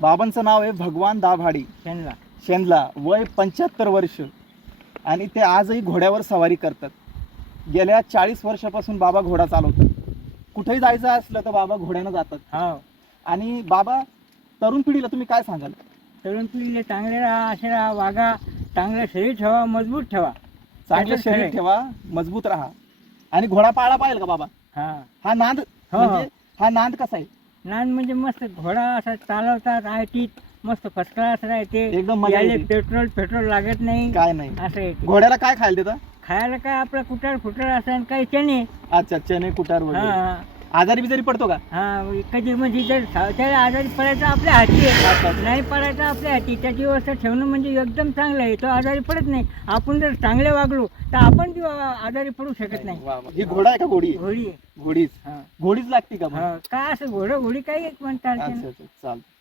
बाबांचं नाव आहे भगवान दाभाडी. त्यांना शेंदला वय पंच्याहत्तर वर्ष. आणि ते आजही घोड्यावर सवारी करतात. गेल्या चाळीस वर्षापासून बाबा घोडा चालवतात. कुठेही जायचं असलं तर बाबा घोड्यानं जातात. हो आणि बाबा तरुण पिढीला तुम्ही काय सांगाल? तरुण पिढीले चांगले राहा असे राहा वागा. चांगलं शरीर ठेवा मजबूत ठेवा. चांगलं शरीर. ठेवा मजबूत राहा. आणि घोडा पाळला पाहिजे का बाबा? हा. हा नांद हो. म्हणजे हा नांद कसा आहे? लहान म्हणजे मस्त घोडा असा चालवतात आयटीत मस्त फर्स्ट क्लास राहते. एकदम मजा याले येते. पेट्रोल पेट्रोल लागत नाही. काय नाही. असं येते. घोड्याला काय खायला देता? खायला काय आपलं कुटार फुटार असं आणि काही चणे. अच्छा चणे कुटार वगैरे. हा. आजारी बिजारी पडतो का हा कधी म्हणजे जर त्याला आजारी पडायचं आपल्या हाती. आहे नाही पडायचं आपल्या हाती त्याची व्यवस्था ठेवणं म्हणजे एकदम चांगलं आहे तो आजारी पडत नाही आपण जर चांगले वागलो तर आपण बी आजारी पडू शकत नाही वा वा. ही घोडा आहे का घोडी आहे? घोडी आहे घोडीच हा. घोडीच लागते का मग? हा. काय असं घोडं घोडी काही एक म्हणतात अच्छा अच्छा चालतं